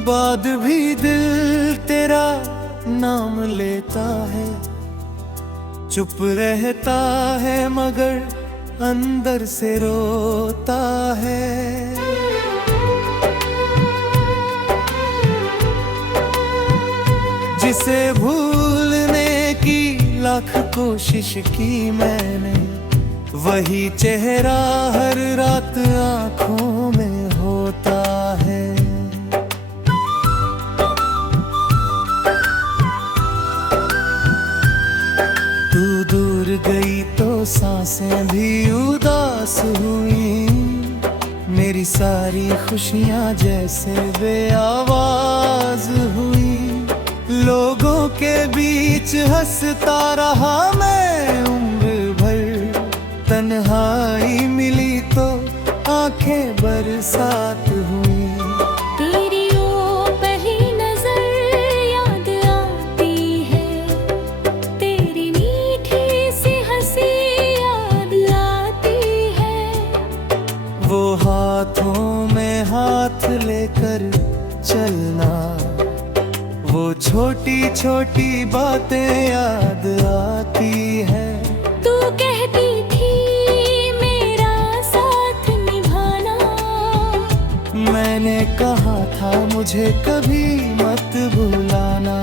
बाद भी दिल तेरा नाम लेता है, चुप रहता है मगर अंदर से रोता है। जिसे भूलने की लाख कोशिश की मैंने, वही चेहरा हर रात आँखों में होता है। तू दूर गई तो सांसें भी उदास हुई, मेरी सारी खुशियाँ जैसे बेआवाज हुई। लोगों के बीच हंसता रहा मैं उम्र भर, तन्हाई मिली तो आंखें बरसात हुई। तेरी वो पहली नजर याद आती है, तेरी मीठी सी हंसी याद आती है। वो हाथों में हाथ लेकर चलना, वो छोटी छोटी बातें याद आती है। तू कहती थी मेरा साथ निभाना, मैंने कहा था मुझे कभी मत भुलाना।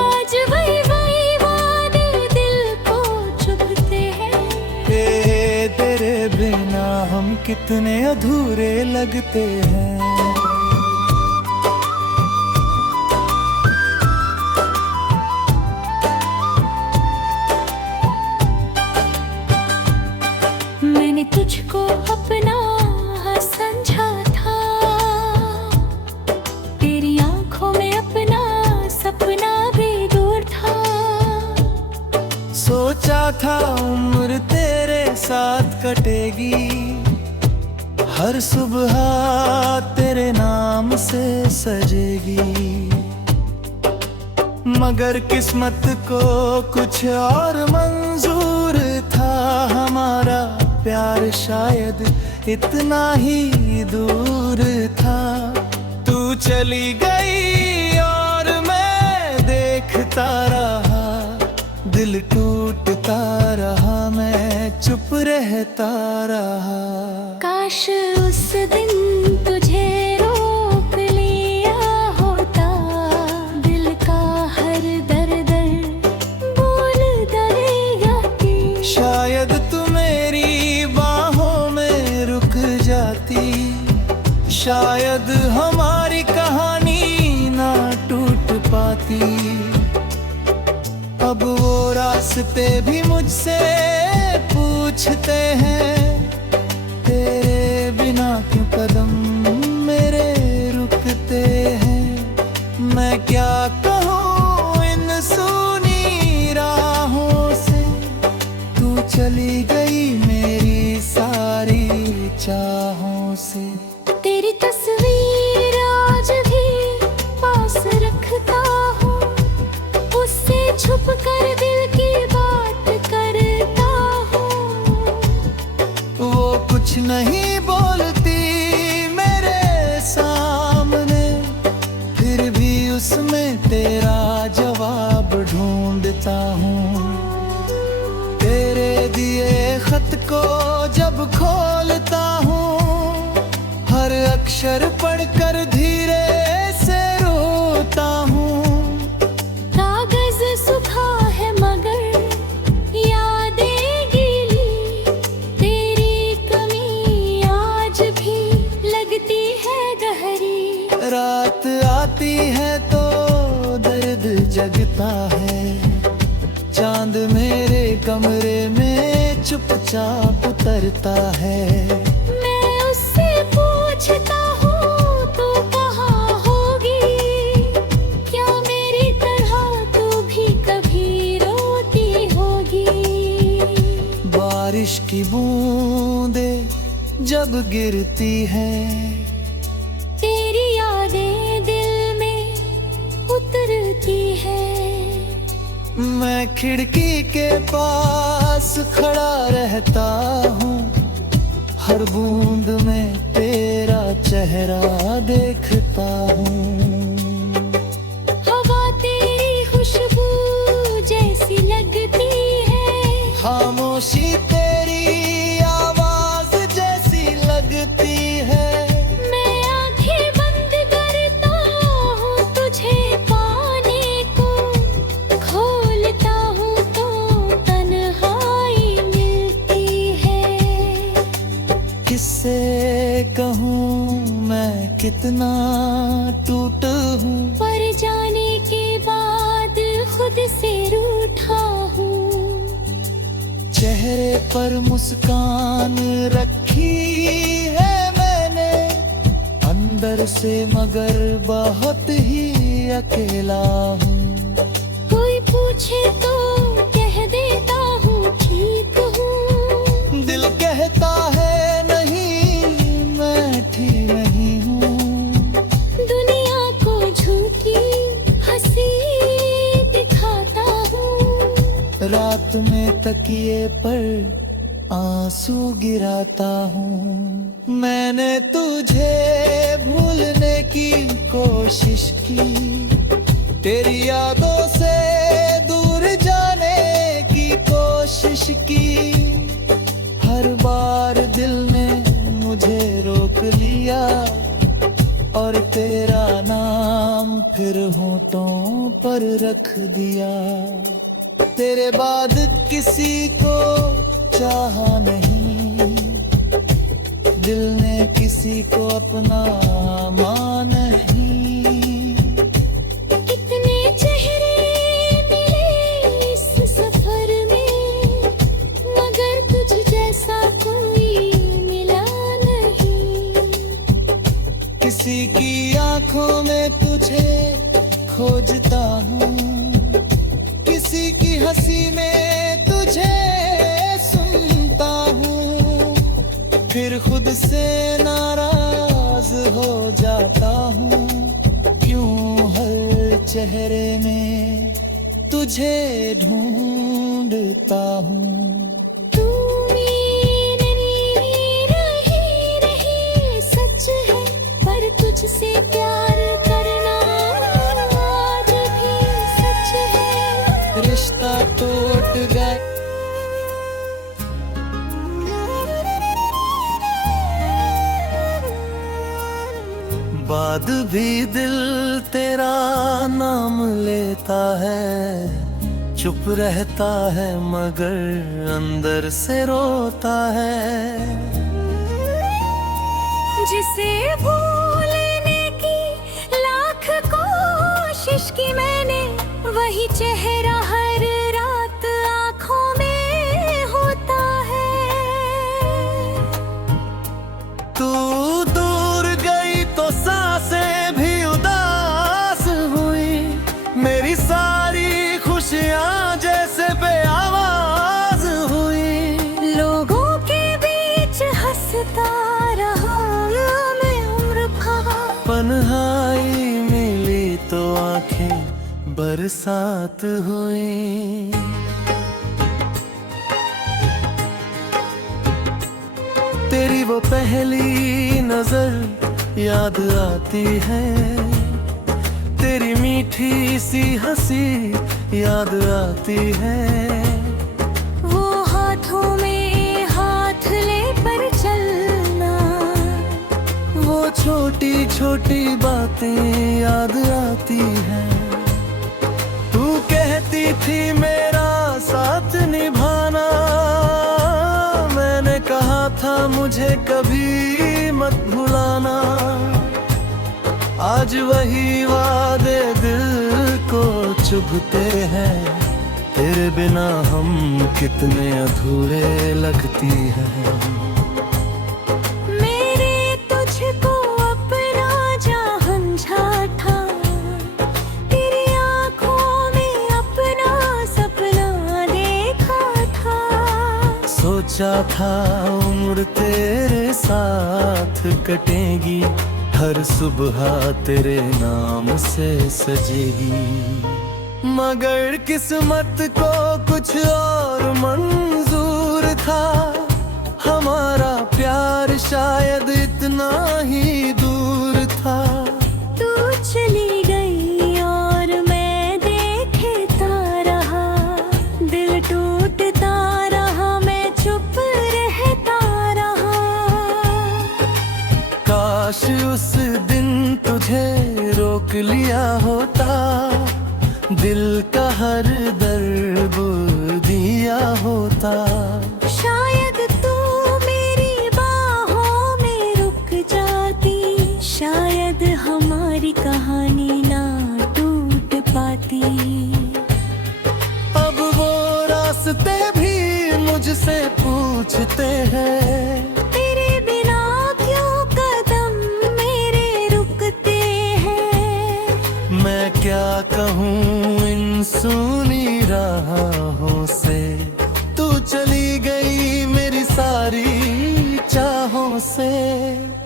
आज वही वही वादे दिल को चुभते हैं, तेरे बिना हम कितने अधूरे लगते हैं। मैंने तुझको अपना समझा था, तेरी आंखों में अपना सपना भी दूर था। सोचा था उम्र तेरे साथ कटेगी, हर सुबह तेरे नाम से सजेगी। मगर किस्मत को कुछ और मंजूर था, हमारा प्यार शायद इतना ही दूर था। तू चली गई और मैं देखता रहा, दिल टूटता रहा, मैं चुप रहता रहा। काश उस दिन तुझे रोक लिया होता, दिल का हर दर्द बोल दरियाती। शायद तू मेरी बाहों में रुक जाती, शायद हमारी कहानी ना टूट पाती। अब वो रास्ते भी मुझसे पूछते हैं, तेरे बिना क्यों कदम मेरे रुकते हैं। मैं क्या कहूँ इन सूनी राहों से, तू चली गई मेरी सारी चाहों से। तेरी तस्वीर आज भी पास रखता हूँ, उससे छुप कर दिल की बात करता हूँ। वो कुछ नहीं बोलती मेरे सामने, फिर भी उसमें तेरा जवाब ढूंढता हूँ। तेरे दिए खत को जब खोलता हूँ, हर अक्षर पढ़कर धीरे से रोता हूँ। कागज सूखा है मगर यादें गीली, तेरी कमी आज भी लगती है गहरी। रात आती है तो दर्द जगता है, चांद मेरे कमरे में चुपचाप उतरता है। मैं उससे पूछता हूँ तू कहाँ होगी, क्या मेरी तरह तू भी कभी रोती होगी। बारिश की बूंदें जब गिरती हैं, तेरी यादें दिल में उतरती है। मैं खिड़की के पास खड़ा रहता हूँ, हर बूंद में तेरा चेहरा देखता हूँ। हवा तेरी खुशबू जैसी लगती है, खामोशी तेरी आवाज जैसी लगती है। मैं आंखें बंद करता हूँ तुझे पाने को, खोलता हूँ तो तन्हाई मिलती है। किससे कहूँ मैं कितना टूटा हूँ, पर जाने के बाद खुद से रूठा हूँ। चेहरे पर मुस्कान रखी है मैंने अंदर से, मगर बहुत ही अकेला हूँ। कोई पूछे तो कह देता हूँ ठीक हूँ, दिल कहता है नहीं मैं ठीक नहीं हूँ। दुनिया को झूठी हंसी दिखाता हूँ। रात में तकिए पर आंसू गिराता हूँ। मैंने तुझे भूलने की कोशिश की, तेरी यादों से दूर जाने की कोशिश की। हर बार दिल ने मुझे रोक लिया और तेरा नाम फिर होठों पर रख दिया। तेरे बाद किसी को चाहा नहीं, दिल ने किसी को अपना माना नहीं। कितने चेहरे मिले इस सफर में, मगर तुझ जैसा कोई मिला नहीं। किसी की आंखों में तुझे खोजता हूँ, किसी की हंसी में तुझे सुनता हूँ। फिर खुद से नाराज हो जाता हूँ, क्यों हर चेहरे में तुझे ढूंढता हूँ। तू मेरी रही सच है, पर तुझसे प्यार करना आज भी सच है। रिश्ता टूट गया, बाद भी दिल तेरा नाम लेता है। चुप रहता है मगर अंदर से रोता है। जिसे भूलने की लाख कोशिश की मैंने, वही चेहरा हर रात आँखों में होता है। तू दूर गई तो सांसें भी उदास हुई, मेरी सारी खुशियाँ जैसे बेआवाज हुई। लोगों के बीच हंसता रहा मैं उम्र भर, पन्हाई मिली तो आंखें बरसात हुई। तेरी वो पहली नजर याद आती है, तेरी मीठी सी हंसी याद आती है। वो हाथों में हाथ ले पर चलना, वो छोटी छोटी बातें याद आती हैं। तू कहती थी मेरा साथ निभाना, मैंने कहा था मुझे कभी मत भुलाना। आज वही वादे दिल को चुभते हैं, तेरे बिना हम कितने अधूरे लगती हैं। मेरे तुझको अपना जान झाठा, तेरी आँखों में अपना सपना देखा था। सोचा था उम्र तेरे साथ कटेगी, हर सुबह तेरे नाम से सजेगी। मगर किस्मत को कुछ और मंजूर था, हमारा प्यार उस दिन तुझे रोक लिया होता, दिल का हर दर्द दिया होता। शायद तू मेरी बाहों में रुक जाती, शायद हमारी कहानी ना टूट पाती। अब वो रास्ते भी मुझसे पूछते हैं, तेरे बिना क्यों कदम मेरे रुकते हैं। मैं क्या कहूँ इन सुनी राहों से, तू चली गई मेरी सारी चाहों से।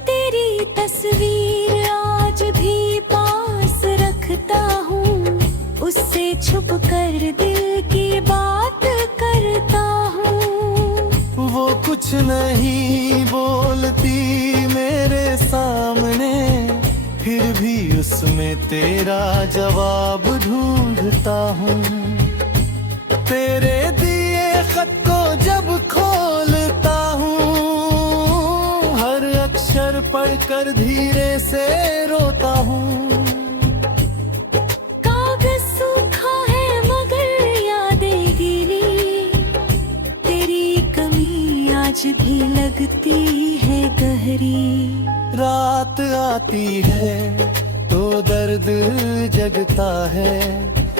तेरी तस्वीर आज भी पास रखता हूँ, उससे छुप कर दिल की बात करता हूँ। वो कुछ नहीं बोलती मेरे सामने, फिर भी उसमें तेरा जवाब ढूंढता हूँ। तेरे दिए खत को जब खोलता हूँ, हर अक्षर पढ़कर धीरे से रोता हूँ। कागज सूखा है मगर यादें गीली, तेरी कमी आज भी लगती है गहरी। रात आती है तो दर्द जगता है,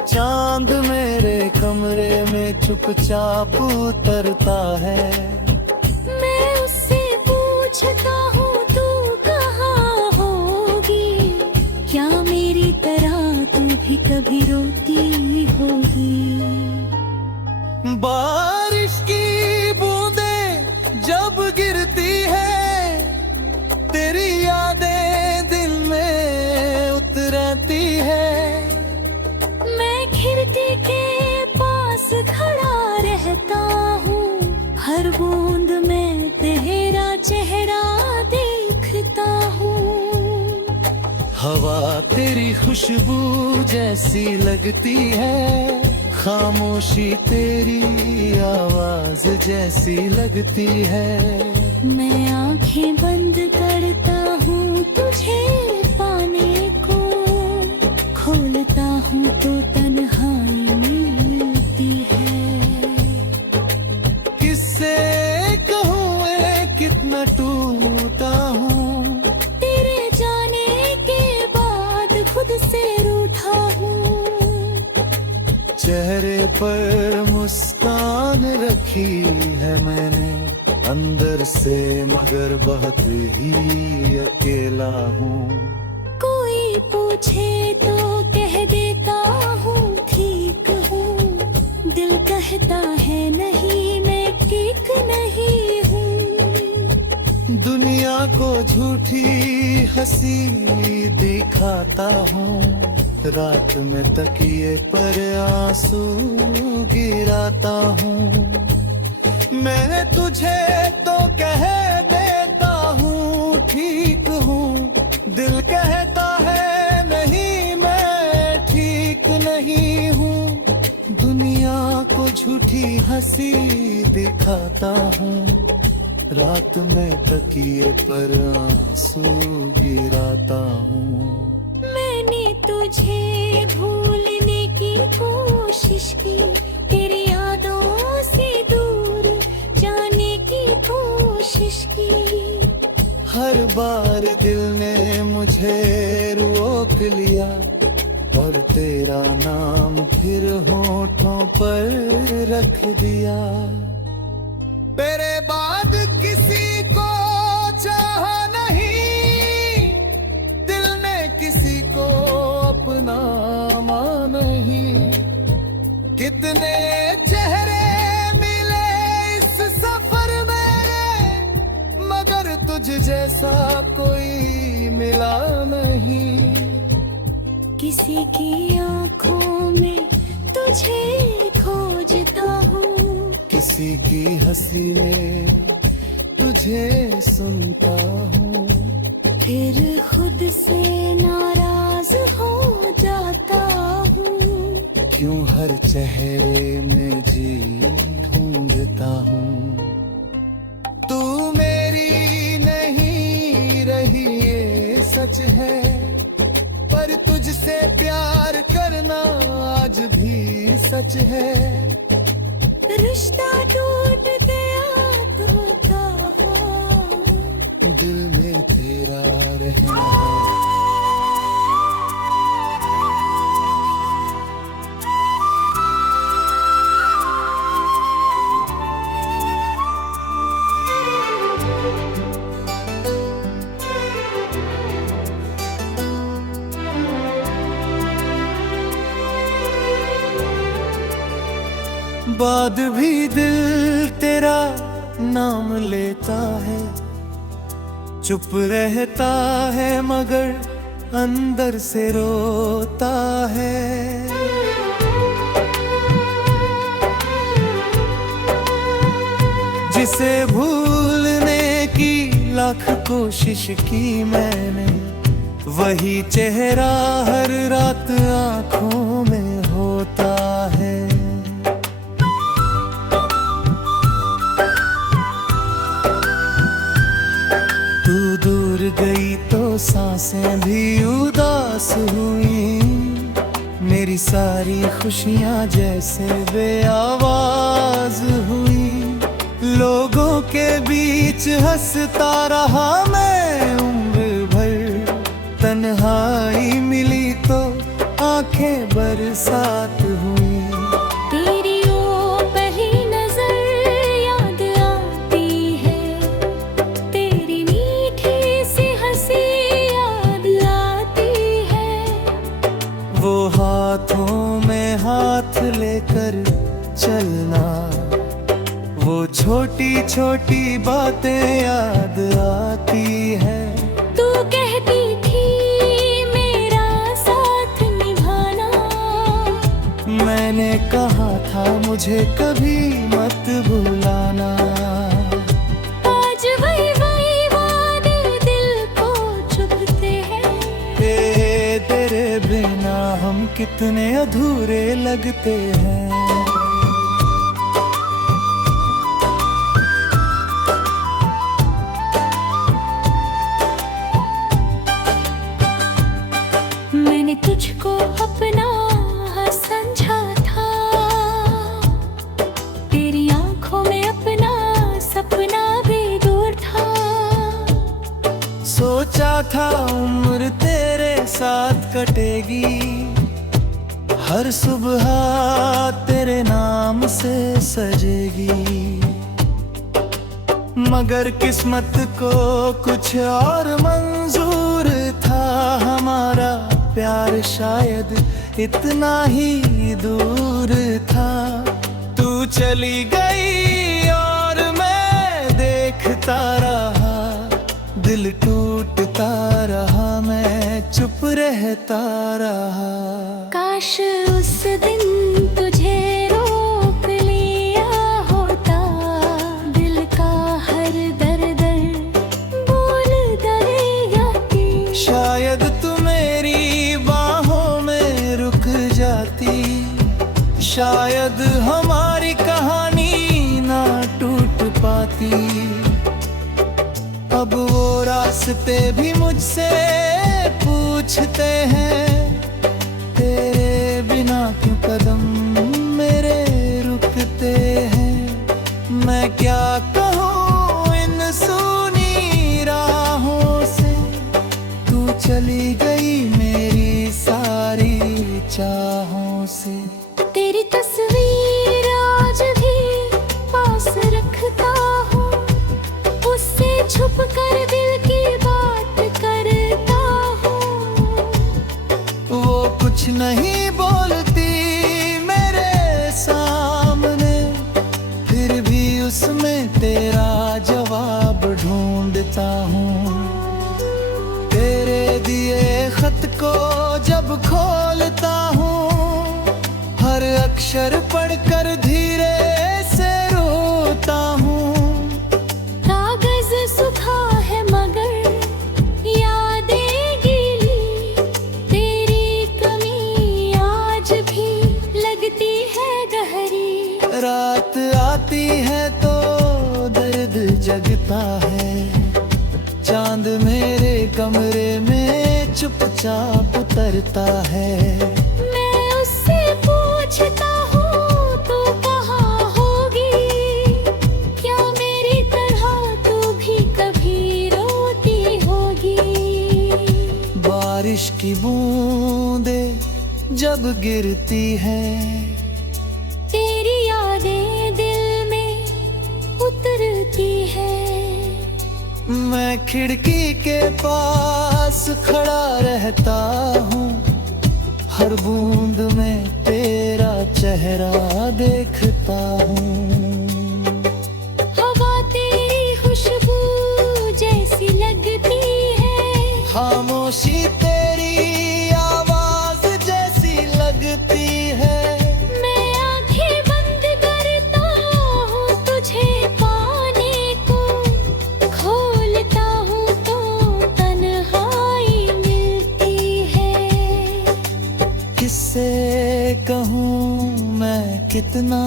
चांद मेरे कमरे में चुपचाप उतरता है। मैं उससे पूछता हूँ तू कहाँ होगी, क्या मेरी तरह तू भी कभी रोती होगी। बारिश की बूंदें जब गिरती है, तेरी यादें दिल में उतरती है। मैं खिड़की के पास खड़ा रहता हूँ, हर बूंद में तेरा चेहरा देखता हूँ। हवा तेरी खुशबू जैसी लगती है, खामोशी तेरी आवाज जैसी लगती है। मैं आंखें बंद करता हूँ तुझे पाने को, खोलता हूँ तो तन्हाई मिलती है। किससे कहूँ मैं कितना टूटा हूँ, तेरे जाने के बाद खुद से रूठा हूँ। चेहरे पर मुस्कान रखी है मैंने अंदर से, मगर बहुत ही अकेला हूँ। कोई पूछे तो कह देता हूँ ठीक हूँ, दिल कहता है नहीं मैं ठीक नहीं हूँ। दुनिया को झूठी हंसी दिखाता हूँ, रात में तकिए पर आंसू गिराता हूँ। मैं तुझे तो कह देता हूँ ठीक हूँ, दिल कहता है नहीं मैं ठीक नहीं हूँ। दुनिया को झूठी हंसी दिखाता हूँ, रात में तकिए पर आंसू गिराता हूँ। मैंने तुझे भूलने की कोशिश की, तेरी यादों से दूर जाने की कोशिश की। हर बार दिल ने मुझे रोक लिया, और तेरा नाम फिर होठों पर रख दिया। तेरे बाद किसी को चाहा नहीं, दिल ने किसी को अपना माना नहीं। कितने चेहरे मिले इस सफर में, मगर तुझ जैसा कोई मिला नहीं। किसी की आंखों में तुझे खोजता हूँ, किसी की हंसी में तुझे सुनता हूँ। फिर खुद से नाराज हो जाता हूँ, क्यों हर चेहरे में जी ढूंढता हूँ। तू मेरी नहीं रही ये सच है, पर तुझसे प्यार करना आज भी सच है। रिश्ता टूट गया तो कहाँ, दिल में तेरा रहना है। बाद भी दिल तेरा नाम लेता है, चुप रहता है मगर अंदर से रोता है। जिसे भूलने की लाख कोशिश की मैंने, वही चेहरा हर रात आंखों में होता है। तू दूर गई तो सांसें भी उदास हुई, मेरी सारी खुशियां जैसे बेआवाज हुई। लोगों के बीच हंसता रहा मैं उम्र भर, तन्हाई मिली तो आंखें बरसात हुई। तेरी वो पहली नजर याद आती है, तेरी मीठी सी हंसी याद आती है। वो हाथों में हाथ लेकर चलना, वो छोटी छोटी बातें याद आती है। तू कहती थी मेरा साथ निभाना, मैंने कहा था मुझे कभी मत भुलाना। आज वही वही वादे दिल को चुभते हैं। तेरे बिना हम कितने अधूरे लगते हैं। मैंने तुझको अपना समझा था, तेरी आंखों में अपना सपना भी दूर था। सोचा था उम्र तेरे साथ कटेगी, हर सुबह तेरे नाम से सजेगी। मगर किस्मत को कुछ और मंजूर था, हमारा प्यार शायद इतना ही दूर था। तू चली गई और मैं देखता रहा, दिल टूटता रहा, मैं चुप रहता रहा। काश उस दिन तुझे रोक लिया होता, दिल का हर दर्द बोल दरिया की। शायद तू मेरी बाहों में रुक जाती, शायद हमारी कहानी ना टूट पाती। अब वो रास्ते भी मुझसे पूछते हैं, तेरे बिना क्यों कदम मेरे रुकते हैं। मैं क्या कहूँ इन सूनी राहों से, तू चली गई मेरी सारी चाहों से। तेरी तस्वीर आज भी पास रखता हूँ, उससे छुप कर दिल की बात करता हूँ। वो कुछ नहीं बोलती मेरे सामने, फिर भी उसमें तेरा जवाब ढूंढता हूँ। तेरे दिए खत को जब खोलता हूँ, हर अक्षर पढ़कर धीरे से रोता हूँ। कागज सूखा है मगर यादें गीली, तेरी कमी आज भी लगती है गहरी। रात आती है तो दर्द जगता है, चांद मेरे कमरे में चुपचाप उतरता है। मैं उससे पूछता हूँ तू कहाँ होगी, क्या मेरी तरह तू भी कभी रोती होगी। बारिश की बूंदें जब गिरती है, तेरी यादें दिल में उतरती है। मैं खिड़की के पास खड़ा रहता हूँ, हर बूंद में तेरा चेहरा देखता हूँ। हवा तेरी खुशबू जैसी लगती है, खामोशी तेरी आवाज जैसी लगती है। मैं आंखें बंद करता हूँ तुझे पाने को, खोलता हूँ तो तन्हाई मिलती है। किससे कहूँ मैं कितना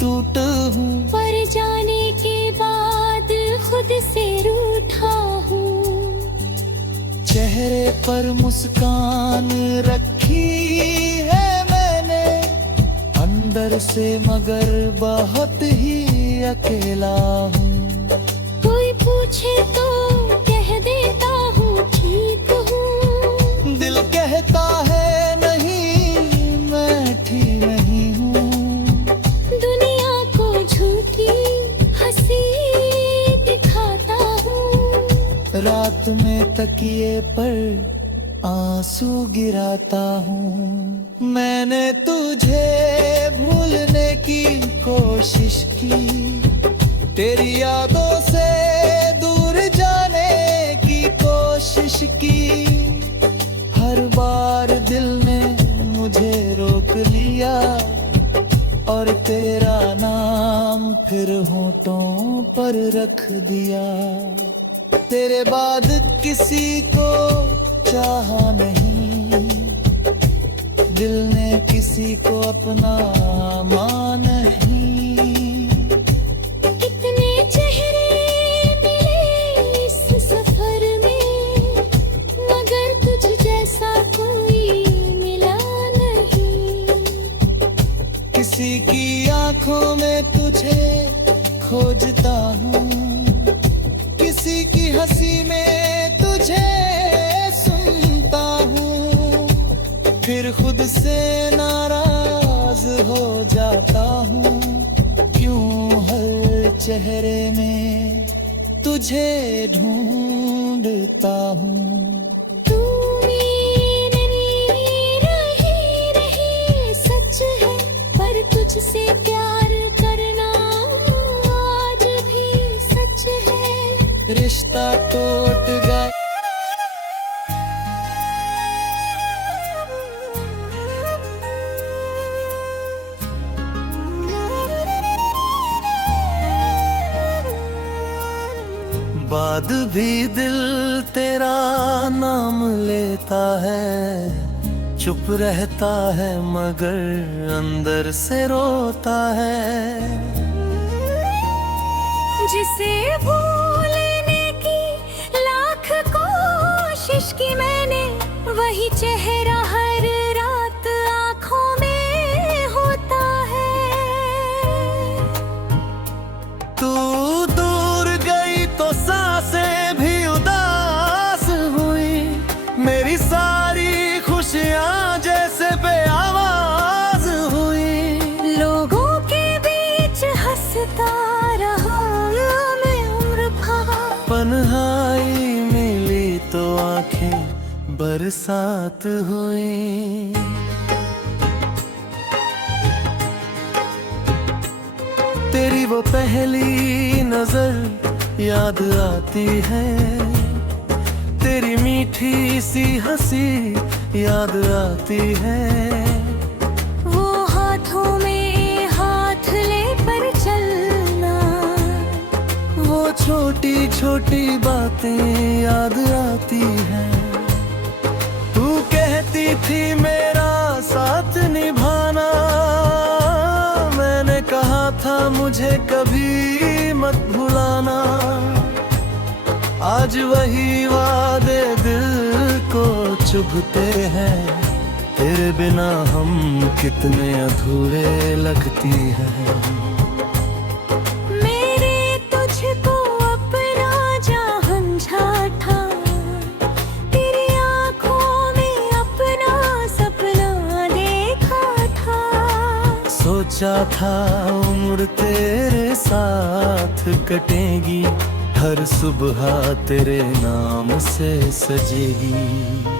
टूटा हूँ, पर जाने के बाद खुद से रूठा हूँ। चेहरे पर मुस्कान रखी है मैंने, अंदर से मगर बहुत ही अकेला हूँ। कोई पूछे तो कह देता हूँ ठीक हूँ, दिल कहता है नहीं मैं ठीक नहीं हूँ। दुनिया को झूठी हंसी दिखाता हूँ। रात में तकिए पर आंसू गिराता हूँ। मैंने तुझे भूलने की कोशिश की, तेरी यादों से दूर जाने की कोशिश की। हर बार दिल ने मुझे रोक लिया और तेरा नाम फिर होठों पर रख दिया। तेरे बाद किसी को चाहा नहीं, दिल ने किसी को अपना माना नहीं। कितने चेहरे मिले इस सफर में, मगर तुझ जैसा कोई मिला नहीं। किसी की आंखों में तुझे खोजता हूँ, किसी की हंसी में तुझे सुनता हूँ। फिर खुद से नाराज हो जाता हूँ, क्यों हर चेहरे में तुझे ढूंढता हूँ। तू मेरी रही सच है, पर तुझसे प्यार करना आज भी सच है। रिश्ता टूट गया, बाद भी दिल तेरा नाम लेता है। चुप रहता है मगर अंदर से रोता है। जिसे भूलने की लाख कोशिश की मैंने, वही चेहरा हर रात आँखों में होता है। तू दूर गई तो सांसें भी उदास हुई, मेरी सारी खुशियाँ जैसे बेआवाज हुई। लोगों के बीच हंसता रहा मैं उम्र भर, पन्हाई मिली तो आंखें बरसात हुई। तेरी वो पहली नजर याद आती है, तेरी मीठी सी हंसी याद आती है। वो हाथों में हाथ ले पर चलना, वो छोटी छोटी बातें याद आती हैं। तू कहती थी मेरा साथ निभाना, मैंने कहा था मुझे कभी मत भुलाना। आज वही वादे दिल को चुभते हैं, तेरे बिना हम कितने अधूरे लगती हैं। मेरे तुझको अपना जान झाठा, तेरी आँखों में अपना सपना देखा था। सोचा था उम्र तेरे साथ कटेगी, हर सुबह तेरे नाम से सजेगी।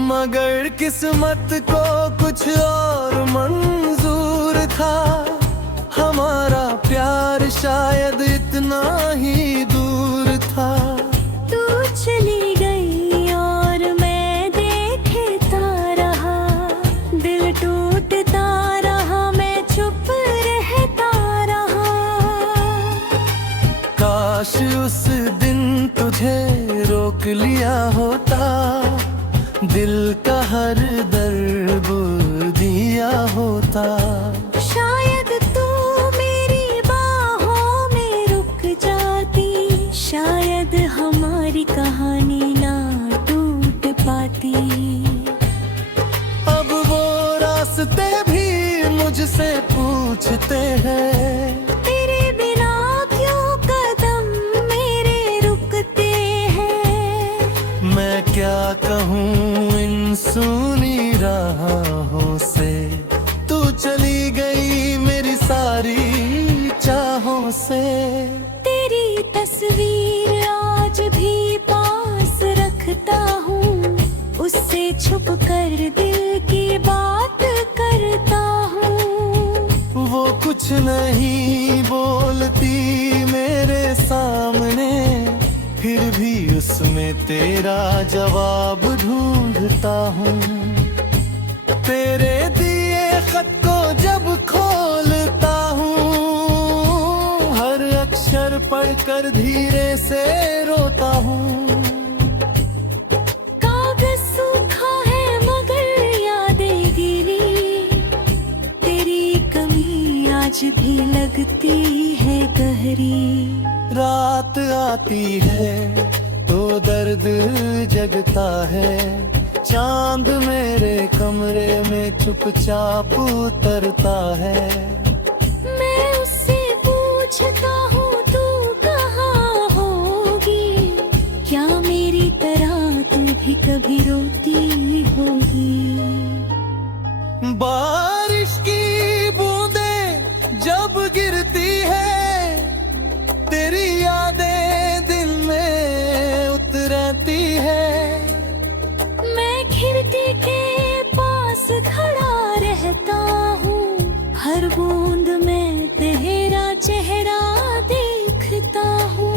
मगर किस्मत को कुछ और मंजूर था, हमारा प्यार शायद इतना ही दूर था। तू चली गई और मैं देखता रहा, दिल टूटता रहा, मैं चुप रहता रहा। काश उस दिन तुझे रोक लिया होता, दिल का हर दर्द दिया होता। शायद तू मेरी बाहों में रुक जाती, शायद हमारी कहानी ना टूट पाती। अब वो रास्ते भी मुझसे पूछते हैं, तेरे बिना क्यों कदम मेरे रुकते हैं। मैं क्या कहूँ इन सूनी राहों से, तू चली गई मेरी सारी चाहों से। तेरी तस्वीर आज भी पास रखता हूँ, उससे छुप कर दिल की बात करता हूँ। वो कुछ नहीं बोलती मेरे सामने, फिर भी उसमें तेरा जवाब ढूंढता हूँ। तेरे दिए खत को जब खोलता हूँ, हर अक्षर पढ़कर धीरे से रोता हूँ। कागज सूखा है मगर यादें गीली, तेरी कमी आज भी लगती है गहरी। रात आती है तो दर्द जगता है, चांद मेरे कमरे में चुपचाप उतरता है। मैं उससे पूछता हूँ तू कहाँ होगी, क्या मेरी तरह तू भी कभी रोती होगी। बारिश की बूंदें जब गिरती है, तेरी यादें दिल में उतरती है। मैं खिड़की के पास खड़ा रहता हूँ, हर बूंद में तेरा चेहरा देखता हूँ।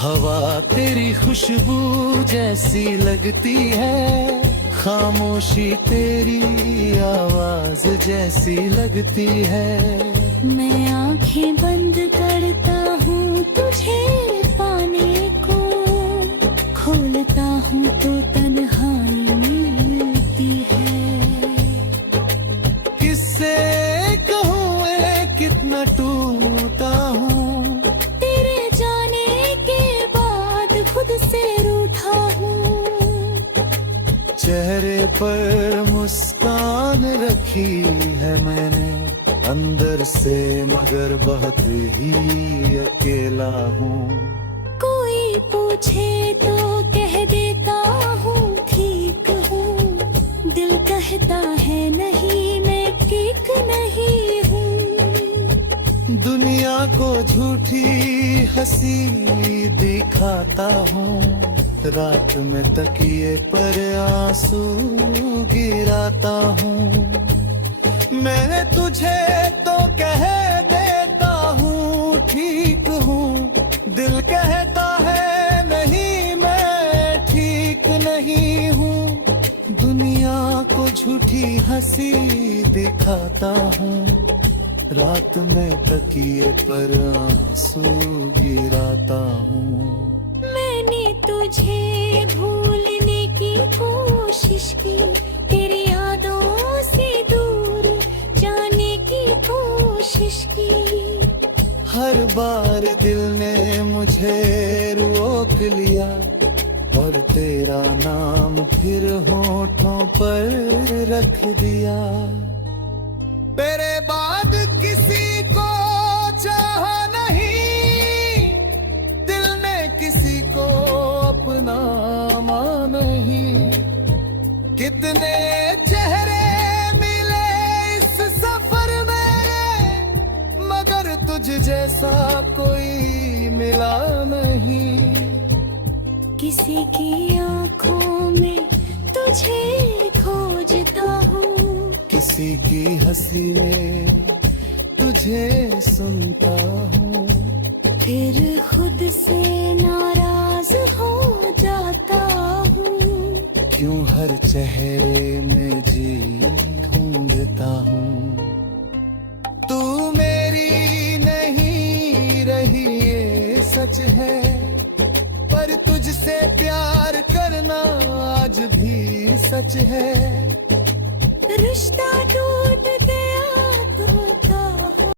हवा तेरी खुशबू जैसी लगती है, खामोशी तेरी आवाज जैसी लगती है। मैं आंखें बंद करता हूँ तुझे पाने को, खोलता हूँ तो तन्हाई मिलती है। किससे कहूँ कितना टूटा हूँ, तेरे जाने के बाद खुद से रूठा हूँ। चेहरे पर मुस्कान रखी है मैंने, अंदर से मगर बहुत ही अकेला हूँ। कोई पूछे तो कह देता हूँ ठीक हूँ, दिल कहता है नहीं मैं ठीक नहीं हूँ। दुनिया को झूठी हंसी दिखाता हूँ, रात में तकिए पर आंसू गिराता हूँ। मैं तुझे तो कह देता हूँ ठीक हूँ, दिल कहता है नहीं मैं ठीक नहीं हूँ। दुनिया को झूठी हंसी दिखाता हूँ, रात में तकिए पर आंसू गिराता हूँ। मैंने तुझे भूलने की कोशिश की, तेरी यादों से दूर जाने की कोशिश की। हर बार दिल ने मुझे रोक लिया और और तेरा नाम फिर होठों पर रख दिया। तेरे बाद किसी को चाहा नहीं, दिल ने किसी को अपना माना नहीं। कितने चेहरे मिले इस सफर में, मगर तुझ जैसा कोई मिला नहीं। किसी की आंखों में तुझे खोजता हूँ, किसी की हंसी में तुझे सुनता हूँ। फिर खुद से नाराज हो जाता हूँ। क्यों हर चेहरे में जी ढूंढता हूँ। तू मेरी नहीं रही ये सच है, पर तुझसे प्यार करना आज भी सच है। रिश्ता टूट गया